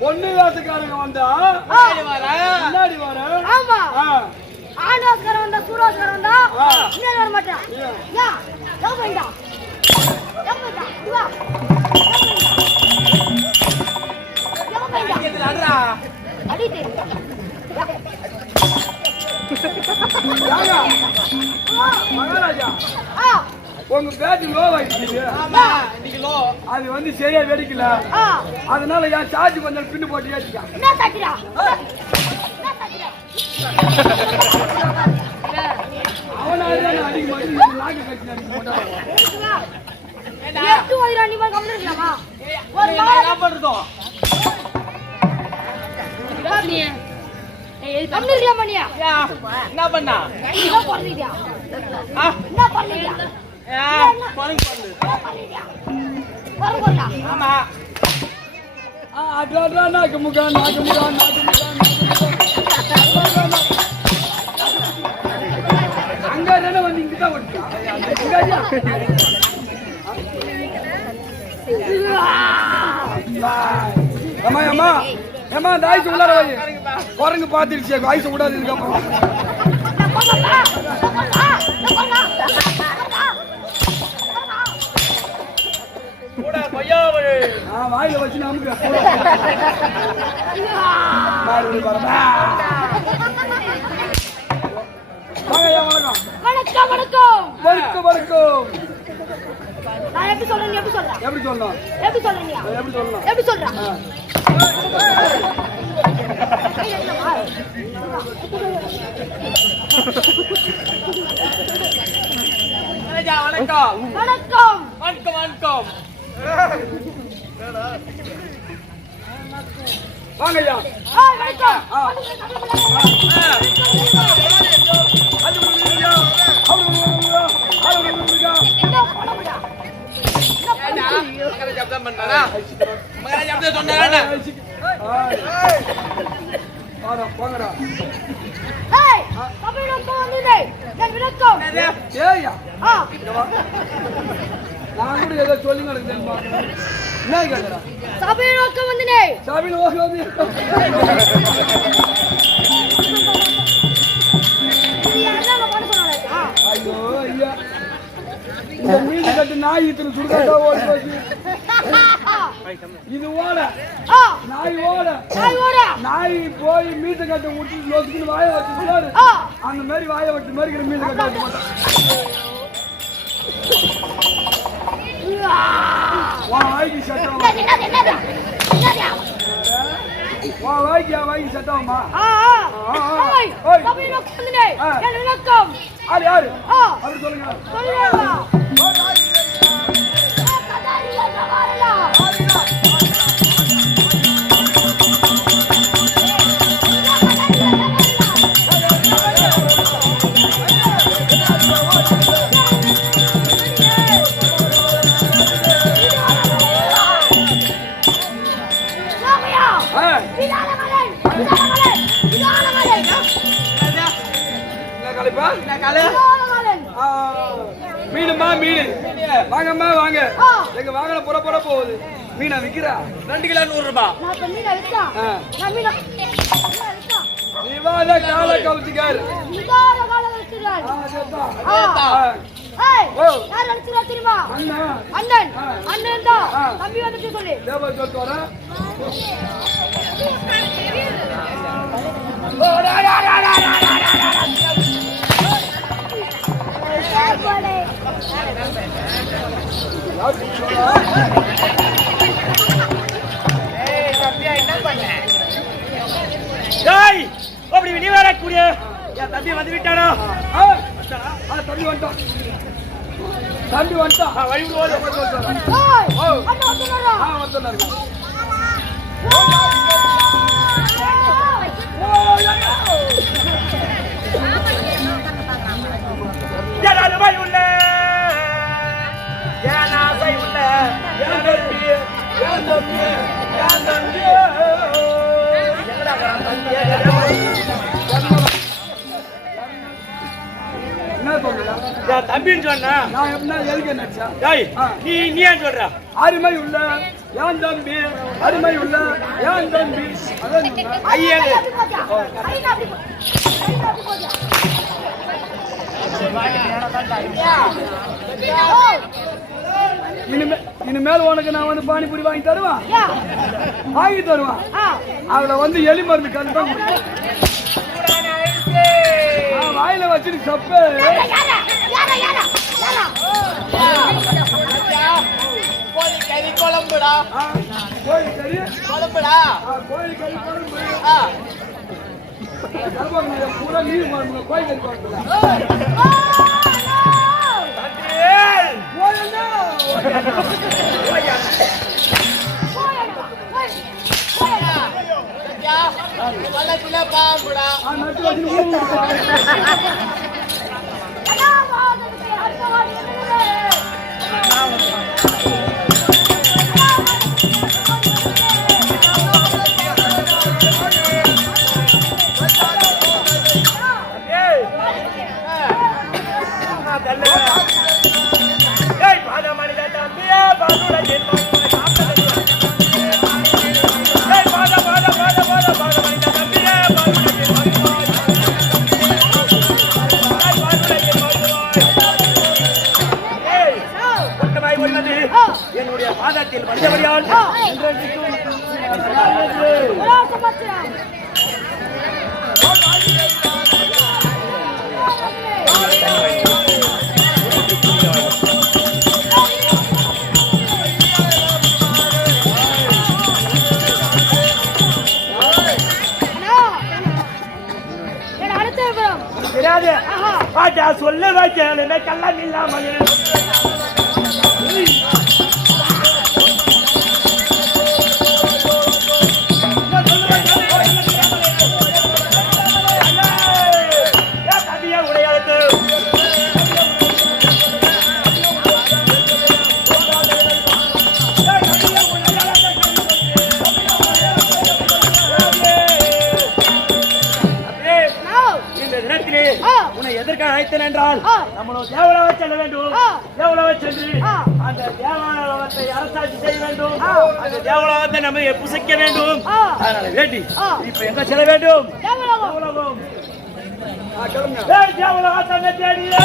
பொண்ணு வாசக்காரங்க வந்தா முன்னாடி வர. ஆமா ஆண் வாசக்காரன் வந்தா சூர வாசக்காரன் வந்தா முன்னாடி வர மாட்டான். யா லவ் பண்ணா லவ் பண்ணா வா லவ் பண்ணா கேக்குறாடா அடிடே யாரா மகாராஜா உங்க பேட்டரி லோ ஆயிடுச்சு. இன்னைக்கு லோ அது வந்து சரியா வெடிக்கல. அதனால என் சார்ஜ் கொஞ்சம் பின்னு போட்டு ஏத்திக்க. என்ன சாக்கிரா அவனால அடிக்க மாட்டேன். நாக்கு கட்டி அடிக்க மாட்டான். எட்டு வயிறா நீ மாதிரி கம்ப்ளீட் இருக்கலாமா? ஒரு நாள் என்ன பண்றோம்? நீ கம்ப்ளீட் இல்ல மணியா? என்ன பண்ணா? என்ன பண்ணியா? என்ன பண்ணியா? ஆமா நாக்கு முகா அங்க வந்து இங்கதான் அம்மா இந்த ஆயுசு உள்ளார வை. குரங்கு பாத்துருச்சு ஆயுசு விடாது. இதுக்கப்புறம் வாயில வச்சு நமக்கு வணக்கம் வணக்கம் வணக்கம் வணக்கம். நான் எப்படி சொல்றேன்? எப்படி சொல்றேன்? எப்படி சொல்லணும்? எப்படி சொல்றீங்க? எப்படி சொல்லணும்? எப்படி சொல்றேன்? வணக்கம் வணக்கம் வணக்கம் வணக்கம். வாங்க ஐயா. வணக்கம். நான் கூட ஏதோ சொல்லுங்க. என்ன கேட்கறா? சபை நோக்கம் வந்தனே. சபை நோக்கம் வந்து ஐயோ ஐயா, இந்த மீன் கட்டு நாய் இத்தனை சுடுகாட்டா ஓடி போச்சு. இது ஓட நாய் ஓட நாய் போய் மீட்டை கட்ட விட்டு நோக்கின்னு வாய வச்சு அந்த மாதிரி வாய வச்சு மாதிரி மீட்டை கட்ட வைக்க மாட்டான். வாய்க்கு சட்டம் வாய்க்கு சட்டமா யாரு அப்படி சொல்லுங்க. மீனுமா மீன் வாங்கம்மா வாங்க. எங்க வாங்கல புற போகுது. மீனா விக்கிறா 2 கிலோ 100 ரூபாய். கால கவுச்சிக்காரு தெரியுமா? அண்ணன் அண்ணன் தான் தம்பி வந்துட்டு சொல்லி சொல்லிட்டு வர. அப்படி வெளியே வரக்கூடிய என் தம்பி வந்து விட்டானோ? தம்பி வந்துட்டான். தம்பி வந்துட்டான். வழி விடுவோம். உள்ள ஏன் ஆசை உள்ள ஏன் தம்பி ஏன் தம்பி ஏன் என்ன சொல்றா? என் தம்பின்னு சொன்னா நான் எப்படின்னா எதுக்கு நினைச்சா டேய், நீ ஏன் சொல்ற? அருமை உள்ள ஏன் தம்பி, அருமை உள்ள ஏன் தம்பி. அதான் சொன்னேன். ஐயா இனிமேல் உனக்கு நான் வந்து பானிபூரி வாங்கி தருவான், வாங்கி தருவான். அதுல வந்து எலி மருந்து கண்டு தான் வாயில வச்சுட்டு சப்பு கோழிக்கறி குழம்புடா, கோழிக்கறி குழம்புடா. கோழிக்கறி குழம்பு பூரா நீர் குழம்பு கோழிக்கறி குழம்புல வளத்துல பாம்புடா. நட்டு வச்சு என்னுடைய பாதத்தில் படித்தபடியால் தெரியாது. பாட்டா சொல்ல வைக்கலுமே கள்ளம் இல்லாமல் எதற்காக அழைத்தேன் என்றால் நம்மளோட தேவலாவை செல்ல வேண்டும். தேவலாவை சென்று அந்த தேவலாவத்தை அரசாட்சி செய்ய வேண்டும். அந்த தேவலாவத்தை நம்ம புசிக்க வேண்டும். அதனால வேண்டி இப்ப எங்க செல்ல வேண்டும்? தேவலோகம். தேவலோகத்தை தேடியே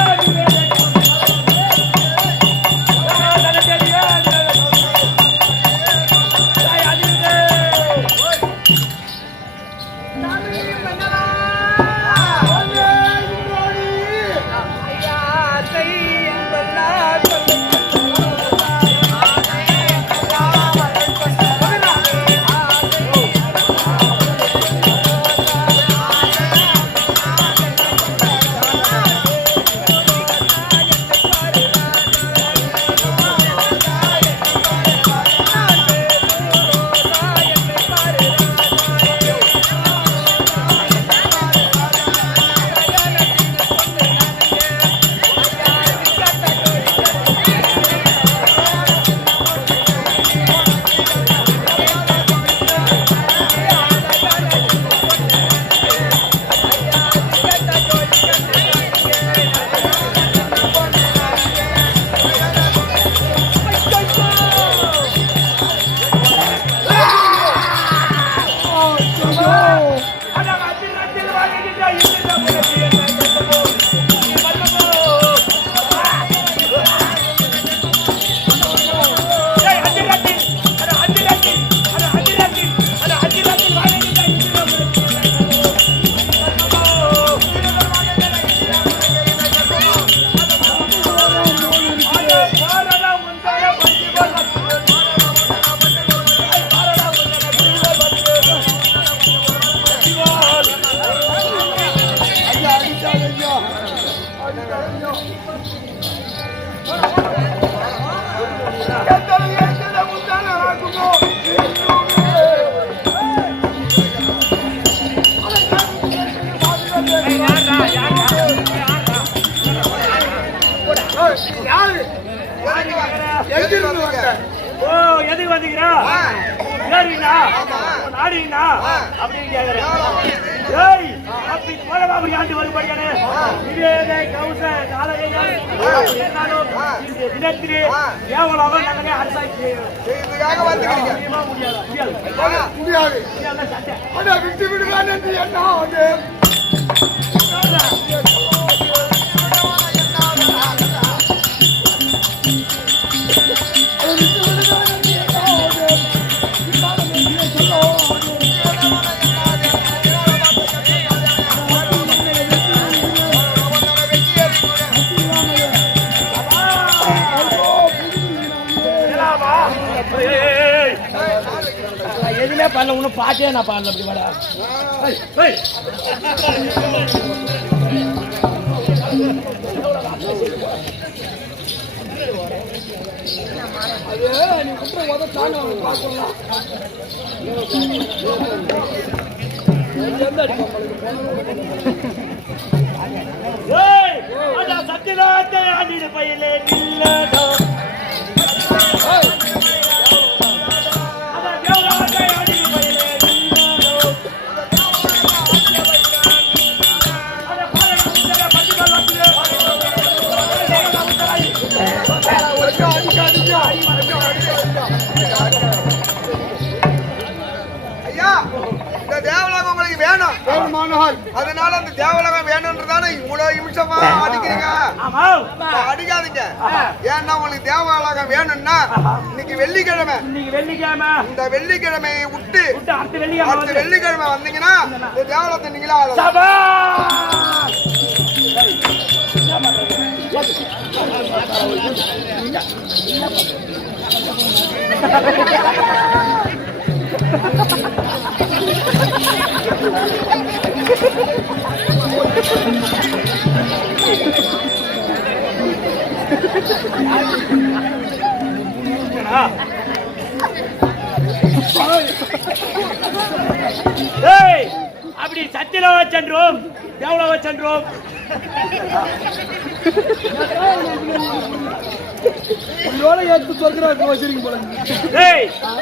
ஓ எதுக்கு வந்தீங்களா சரிங்களா நாடுங்களா அப்படின்னு கேக்குறேன் ஏய் அப்படி போலவா அப்படி ஆண்டு வருவாங்க இதே கவுச நாளையும் இந்த தினத்திலே கேவலம் நாங்களே அரசாட்சி இதுக்காக வந்துக்கிறீங்க முடியாது அட விட்டு விடுவான் என்று என்ன ஆகுது எதுவுமே பண்ணல ஒன்னும் பாட்டே நான் பாடல அப்படி வர நீ குற்ற உத தாங்க பார்க்கலாம் சத்தியநாத்தை ஆண்டிட பையிலே நில்லடோ ஐயா இந்த தேவலோகம் உங்களுக்கு வேணும் அதனால அந்த தேவலோகம் வேணும்ன்றதானே இவ்வளவு நிமிஷமா அடிக்கிறீங்க அடிக்காதீங்க ஏன்னா உங்களுக்கு தேவலோகம் வேணும்னா இன்னைக்கு வெள்ளிக்கிழமை இந்த வெள்ளிக்கிழமையை விட்டு அடுத்த வெள்ளிக்கிழமை வந்தீங்கன்னா இந்த தேவலோகத்தை நீங்களா அப்படி சத்தியலோக சென்றோம் தேவலோக சென்றோம்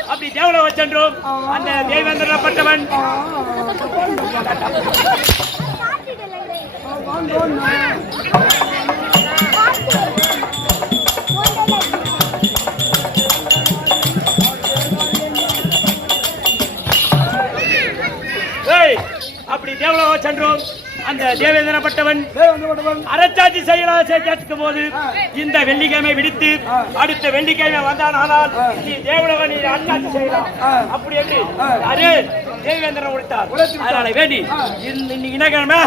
அப்படி தேவலோக சென்றோம் அந்த தேவேந்திரப்பட்டவன் அப்படி தேவலோக சென்றோம் அந்த தேவேந்திரப்பட்டவன் அரசாட்சி செய்யலாம் போது இந்த வெள்ளிக்கிழமை விடுத்து அடுத்த வெள்ளிக்கிழமை வந்தான் ஆனால் நீ தேவலோக நீ அரசாட்சி செய்யலாம் அப்படி எப்படி அது தேவேந்திரன் உழைத்தார் அதனால வேண்டி இன்னைக்கு என்ன கிழமை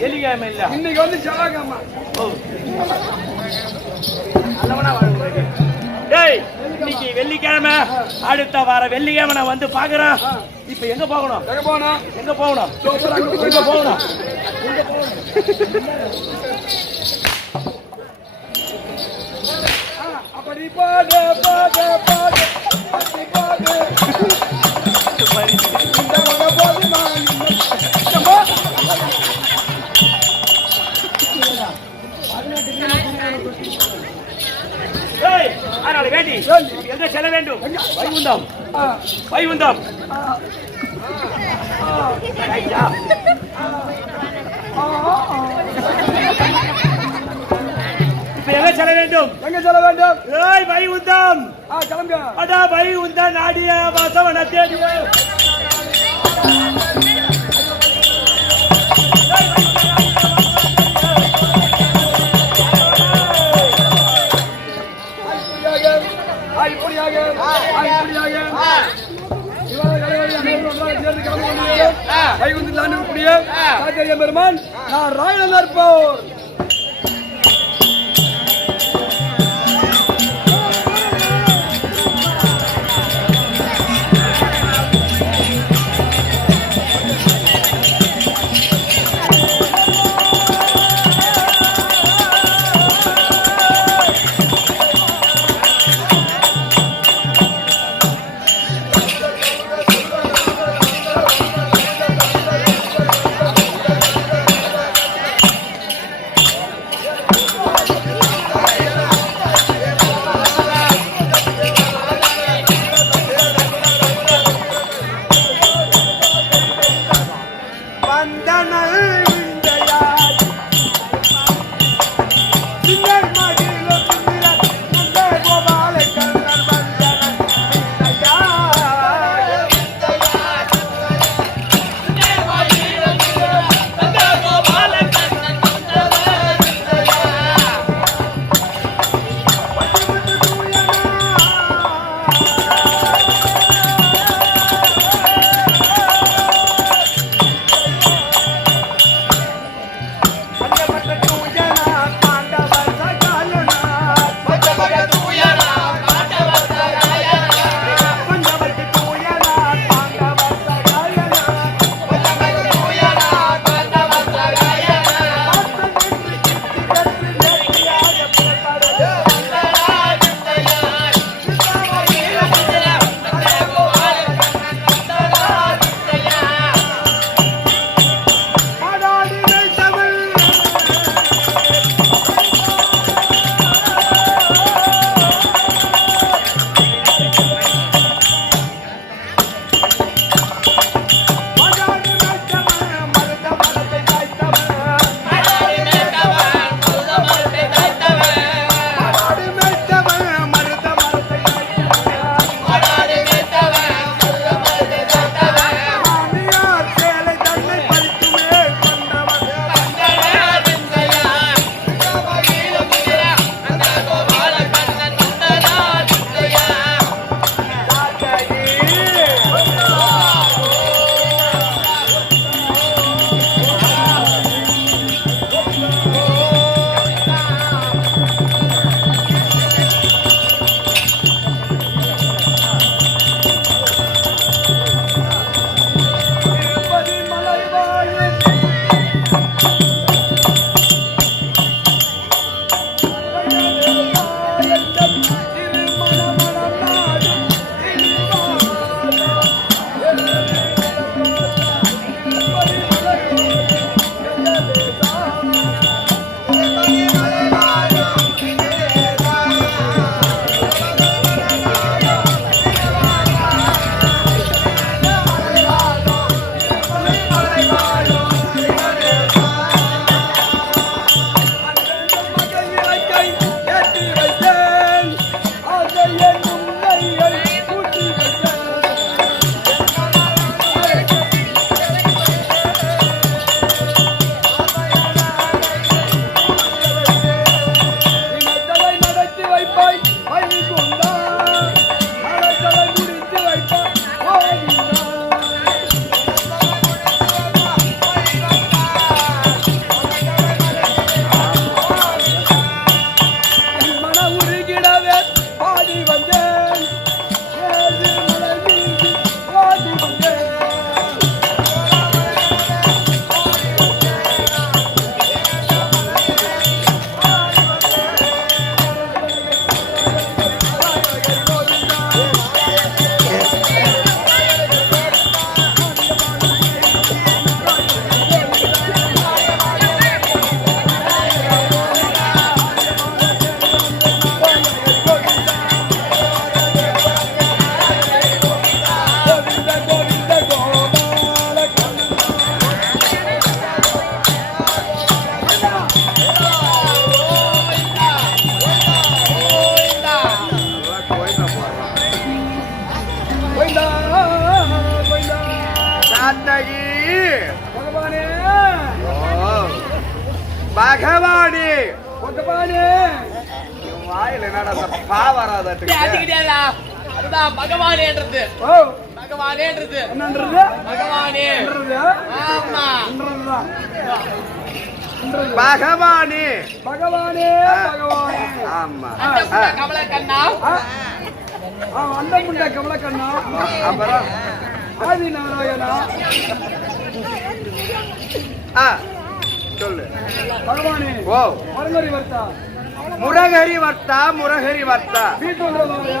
வெள்ளிக்கிழமை இல்ல இன்னைக்கு வந்து செவ்வாய்க்கிழமை இன்னைக்கு வெள்ளிக்கிழமை அடுத்த வார வெள்ளிக்கிழமை நான் வந்து பாக்குறேன் இப்ப எங்க போகணும் எங்க போகணும் அப்படி பாடு பாடு பாடு பாடு அதனால வேண்டி எங்க செல்ல வேண்டும் வைகுந்தம் வைகுந்தம் இப்ப எங்க செல்ல வேண்டும் வைகுந்தம் அடா வைகுந்த நாடிய வாசவன தேடிய பெருமான் நான் ராயணர் போர் வாயில என்னடா பா வராதட்டு அது கிடையாதா அதுதான் பகவானேன்றது ஓ பகவானேன்றது என்னன்றது பகவானே என்னன்றது ஆமா என்னன்றதுதான் பகவானே பகவானே பகவானே ஆமா அந்த கமல கண்ணா அந்த முண்டை கமலக்கண்ணா அப்புறம் ஆதி நாராயணா சொல்லு பகவானே ஓ மரங்கரி வர்த்தா முரகரி வர்த்தா முரகரி வர்த்தா வீட்டுள்ளவாயா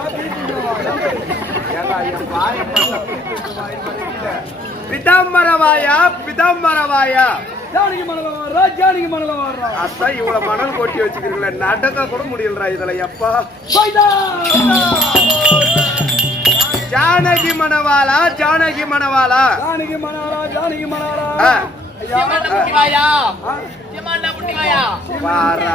பிதம்பரவாயா பிதம்பரவாயா ஜானகி மணல வாடுறா ஜானகி மணல வாடுறா அத்தா இவ்வளவு மணல் கொட்டி வச்சுக்கிறீங்களே நடக்க கூட முடியலடா இதுல எப்பா ஜானகி மணவாளா ஜானகி மணவாளா ஜானகி மணாலா ஜானகி மணாலா சிமண்ட புட்டிவாயா சிமண்ட புட்டிவாயா பாரா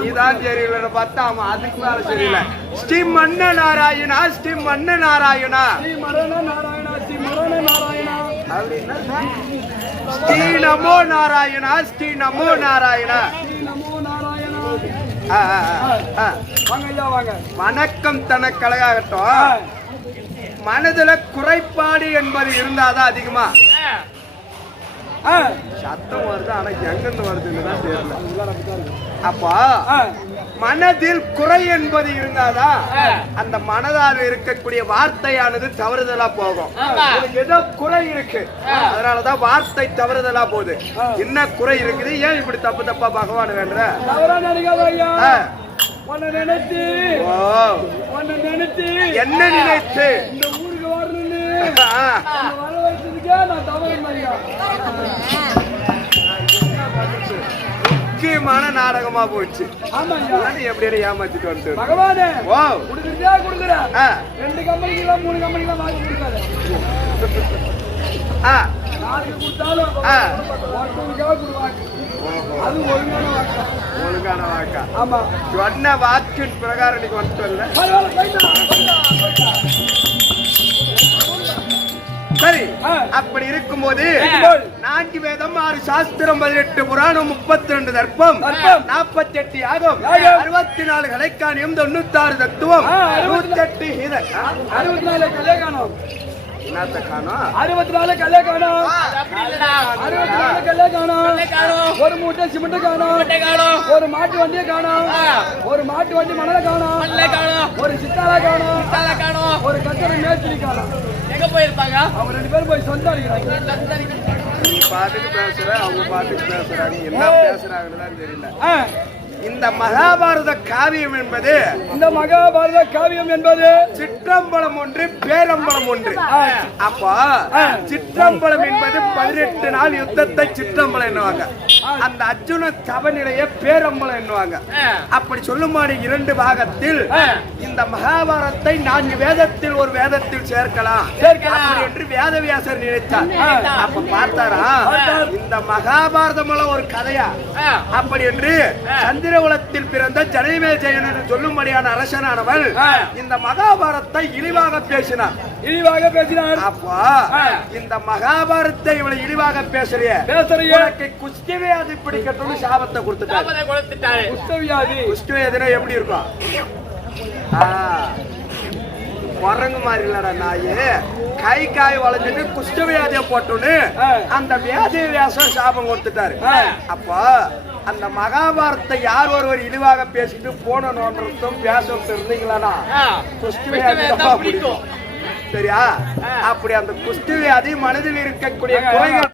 நீதான் சரியில்லை பார்த்தா அவன் அதுக்கு மேல சரியில்லை ஸ்ரீ மன்ன நாராயணா ஸ்ரீ மன்ன நாராயணா ஸ்ரீ மரண நாராயணா ஸ்ரீ மரண நாராயணா அப்படின்னா ஸ்ரீ நமோ நாராயணா ஸ்ரீ நமோ நாராயணா ஸ்ரீ நமோ நாராயணா வாங்க ஐயா வாங்க வணக்கம் தனக்கு அழகாகட்டும் மனதுல குறைபாடு என்பது இருந்தாதான் அதிகமா சத்தம் வருது ஆனா எங்கிருந்து வருதுன்னு தான் தெரியல அப்பா மனதில் குறை என்பது இருந்தாதான் அந்த மனதால் இருக்கக்கூடிய வார்த்தையானது தவறுதலா போகும் உங்களுக்கு ஏதோ குறை இருக்கு அதனாலதான் வார்த்தை தவறுதலா போகுது என்ன குறை இருக்குது ஏன் இப்படி தப்பு தப்பா பகவான் வேண்ட தவறா நினைக்காத ஐயா உன்னை நினைச்சு உன்னை நினைச்சு என்ன நினைச்சு இந்த ஊருக்கு வரணும்னு வர வச்சதுக்கே நான் தவறு ஐயா முக்கியமான நாடகமா போச்சு ஆமா ஐயா எப்படி ஏமாத்திட்டு வந்துட்டு பகவானே ஓ கொடுக்குறதே கொடுக்குற 2 கம்பெனிக்கெல்லாம் 3 கம்பெனிக்கெல்லாம் வாங்கி கொடுக்காத நாளைக்கு கொடுத்தாலும் ஒருத்தவங்களுக்காக கொடுவாங்க அது ஒழுங்கான வாக்கா ஒழுங்கான வாக்கா ஆமா சொன்ன வாக்கின் பிரகாரம் நீங்க வந்துட்டு சரி அப்படி இருக்கும்போது 4 வேதம் 6 சாஸ்திரம் 18 புராணம் 32 தர்ப்பம் 48 யாகம் 64 கலைக்காணியம் 96 தத்துவம் 108 ஹீத 64 கல்யாணம் என்னத்த காணோம் 64 கல்யாணம் அப்படி இல்லடா 64 கல்யாணம் ஒரு மூட்டை சிமெண்ட் காணோம் ஒரு மாட்டு வண்டியை காணோம் ஒரு மாட்டு வண்டி மணலை காணோம் ஒரு சித்தாலா காணோம் ஒரு கட்டட மேய்ச்சலி காணோம் எங்க போயிருப்பாங்க அவங்க 2 பேரும் போய் சொந்த அடிக்கிறாங்க நீ பாட்டுக்கு பேசுற அவங்க பாட்டுக்கு பேசுறாங்க என்ன பேசுறாங்கன்னு தான் தெரியல இந்த மகாபாரத காவியம் என்பது இந்த மகாபாரத காவியம் என்பது சிற்றம்பலம் ஒன்று பேரம்பலம் ஒன்று அப்போ சிற்றம்பலம் என்பது 18 நாள் யுத்தத்தை சிற்றம்பலம் என்னவாங்க அந்த அர்ஜுன தவநிலைய பேரம்பலம் என்னவாங்க அப்படி சொல்லுமாறு 2 பாகத்தில் இந்த மகாபாரத்தை 4 வேதத்தில் ஒரு வேதத்தில் சேர்க்கலாம் என்று வேதவியாசர் நினைத்தார் அப்ப பார்த்தாரா இந்த மகாபாரதம் ஒரு கதையா அப்படி என்று சந்திரகுலத்தில் பிறந்த ஜனமேஜயன் என்று சொல்லும்படியான அரசனானவள் இந்த மகாபாரத்தை இழிவாக பேசினார் அப்பா இந்த மகாபாரத்தை இவளை இழிவாக பேசுறிய குஷ்டவே அது பிடிக்கட்டும்னு சாபத்தை கொடுத்துட்டாரு குஷ்டவேதனை எப்படி இருக்கும் குரங்கு மாதிரி இல்லடா நாயே கை காய் வளைஞ்சிட்டு குஷ்டவியாதிய போட்டுன்னு அந்த வியாதி வியாசம் சாபம் கொடுத்துட்டாரு அப்போ அந்த மகாபாரத்தை யார் ஒருவர் இழிவாக பேசிட்டு போனோன்றதும் பேசுறது இருந்தீங்களானா குஷ்டவியாதி பிடிக்கும் சரியா அப்படி அந்த குஷ்டவியாதி மனதில் இருக்கக்கூடிய குறைகள்